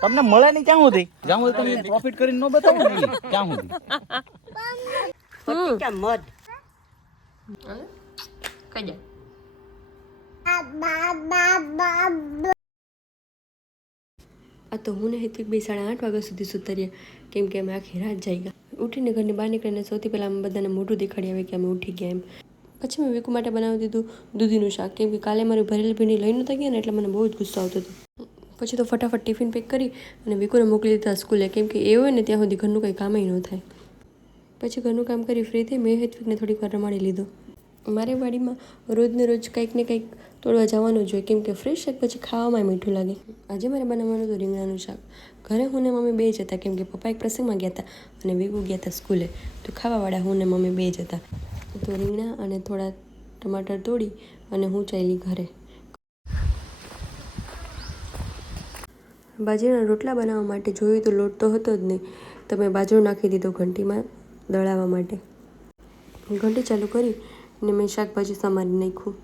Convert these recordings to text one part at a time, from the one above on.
તમને મળે નહીં ક્યાં સુધી તમે પ્રોફિટ કરીને ન બતાવો ને ક્યાં સુધી પટ્ટી મધ કઈ આ તો હું ને હેત્વિક બે 8:30 વાગ્યા સુધી સુતા રહ્યા કેમ કે અમે આખી રાત જાગ્યા ઉઠીને ઘરની બહાર નીકળીને સૌથી પહેલાં અમે બધાને મોઢું દેખાડી આવે કે અમે ઉઠી ગયા એમ પછી મેં વિકુ માટે બનાવી દીધું દૂધીનું શાક કેમ કે કાલે મારી ભરેલી ભીંડી લઈ નહોતા ગયા ને એટલે મને બહુ જ ગુસ્સો આવતો હતો પછી તો ફટાફટ ટિફિન પેક કરી અને વિકુને મોકલી દીધા સ્કૂલે કેમ કે એ હોય ને ત્યાં સુધી ઘરનું કંઈ કામ ન થાય પછી ઘરનું કામ કરી ફ્રી થઈ મેં હેત્વિકને થોડીક વાર રમાડી લીધો મારી વાડીમાં રોજને રોજ કંઈક ને કંઈક તોડવા જવાનું જોઈએ કેમ કે ફ્રેશ શાક પછી ખાવામાં મીઠું લાગે આજે મારે બનાવવાનું હતું રીંગણાનું શાક ઘરે હું ને મમ્મી બે જ હતા કેમ કે પપ્પા એક પ્રસંગમાં ગયા હતા અને વિકુ ગયા હતા સ્કૂલે તો ખાવાવાળા હું ને મમ્મી બે જ હતા તો રીંગણા અને થોડા ટમાટર તોડી અને હું ચાલી ઘરે બાજરાના રોટલા બનાવવા માટે જોયું તો લોટ તો હતો જ નહીં તો મેં બાજરો નાખી દીધો ઘંટીમાં દળાવવા માટે ઘંટી ચાલુ કરી અને મેં શાકભાજી સમારી નાખ્યું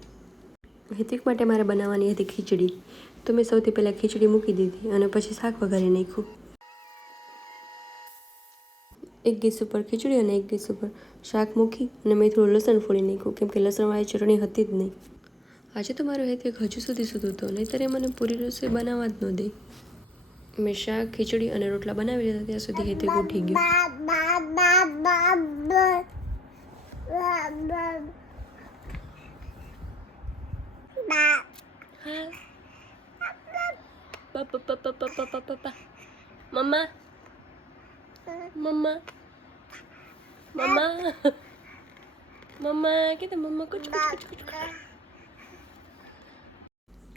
હેત્વિક માટે મારે બનાવવાની હતી ખીચડી તો મેં સૌથી પહેલાં ખીચડી મૂકી દીધી અને પછી શાક વઘારી નાખ્યું એક ગેસ ઉપર ખીચડી અને એક ગેસ ઉપર શાક મૂકી અને મેં થોડું લસણ ફોડી નાખ્યું કેમ કે લસણવાળી ચટણી હતી જ નહીં આજે તો મારો હેત્વિક હજુ સુધી સૂતું હતો નહીંતર એ મને પૂરી રસોઈ બનાવવા જ ન દે મેં શાક ખીચડી અને રોટલા બનાવી લીધા ત્યાં સુધી હેત્વિક ઉઠી ગયો મમ્મા મમ્મા મમ્મા મમ્મા કે મમ્મા કુછ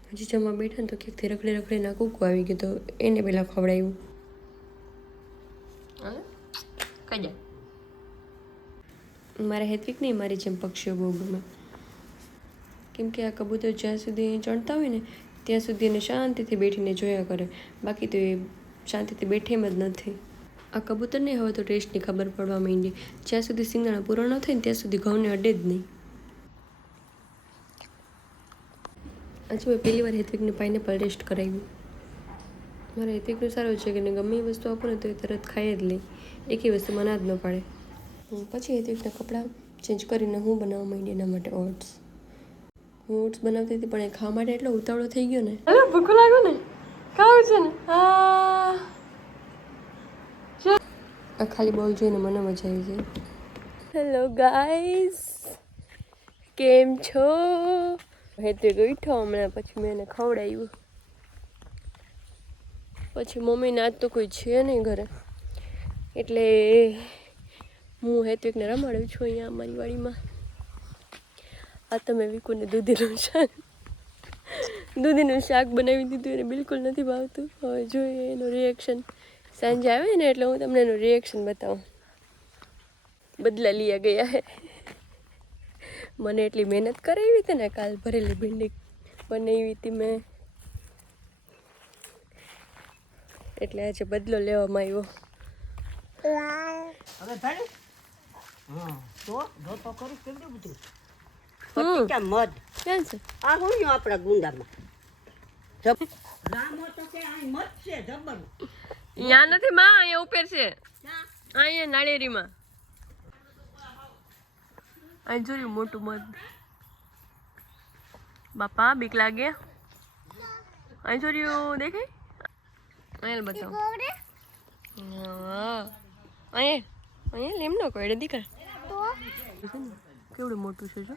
હજી જમવા બેઠા ને તો ક્યાંકથી રખડે રખડે ના કૂકું આવી ગયું તો એને પહેલાં ખવડાવ્યું કઈ જાય મારા હેત્વિક નહીં મારી જેમ પક્ષીઓ બહુ ગમે કેમ કે આ કબૂતર જ્યાં સુધી ચણતા હોય ને ત્યાં સુધી એને શાંતિથી બેઠીને જોયા કરે બાકી તો એ શાંતિથી બેઠે એમ જ નથી આ કબૂતરને હવે તો ટેસ્ટની ખબર પડવા માંડી જ્યાં સુધી સિંગદાણા પૂરા ન થાય ને ત્યાં સુધી ઘઉંને અડે જ નહીં આજે મેં પહેલી વાર હેત્વિકને પાઇનેપલ ટેસ્ટ કરાવ્યું મારા હેત્વિકનું સારું છે કે ગમે એ વસ્તુ આપો ને તો એ તરત ખાઈ જ લે એકેય વસ્તુ મના જ ન પાડે પછી હેત્વિકના કપડાં ચેન્જ કરીને હું બનાવવા માંડી એના માટે ઓટ્સ હું ઓટ્સ બનાવતી હતી પણ એ ખાવા માટે એટલો ઉતાવળો થઈ ગયો ને અરે ભૂખ લાગ્યો ને ખાવું છે ને આ ખાલી બોલ જોઈને મને મજા આવી ગઈ હેલો ગાઈસ કેમ છો હેત્વિક ઉઠો હમણાં પછી મેં એને ખવડાવ્યું પછી મમ્મીને આજ તો કોઈ છે નહીં ઘરે એટલે હું હેત્વિકને રમાડું છું અહીંયા અમારી વાડીમાં આ તમે વિકુને દૂધીનું શાક બનાવી દીધું એને બિલકુલ નથી ભાવતું હવે જોઈએ એનું રિએક્શન સાંજે આવે ને એટલે હું તમને એનું રિએક્શન બતાવું બદલા લીયા ગયા હે મને એટલી મહેનત કરાવી હતી ને કાલ ભરેલી ભીંડી બનાવી હતી મેં એટલે આજે બદલો લેવામાં આવ્યો પટ્ટી મધ ક્યાં છે આ હું આપણા ગુંડામાં રામો તો કે આ મધ છે જબર અહીંયા નથી માં અહીંયા ઉપર છે અહીંયા નાળિયેરીમાં અહીં જોયું મોટું મધ બાપા બીક લાગે અહીં જોયું દેખાય અહીંયા બતાવો હા અહીંયા લેમ નો કોઈ દીકરા કેવડું મોટું છે જો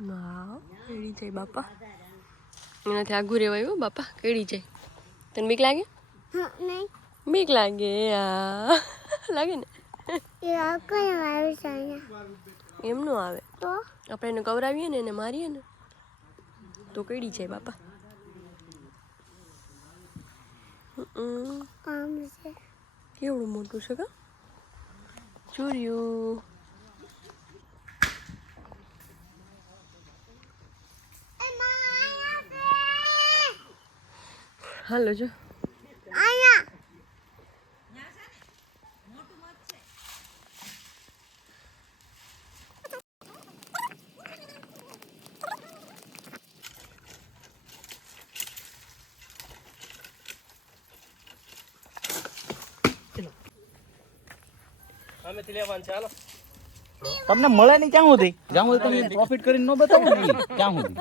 ના કેડી જાય બાપા એનાથી આગું રેવાયું બાપા કેડી જાય તને બીક લાગે બીક લાગે લાગે ને એમ નો આવે આપણે એને કવરાવીએ ને એને મારીએ ને તો કેડી જાય બાપા કેવડું મોટું છે કા ચોર્યું હાલો જો તમને મળે નહીં ક્યાં સુધી જ્યાં સુધી તમે પ્રોફિટ કરીને ન બતાવો ને ઈ, ક્યાં સુધી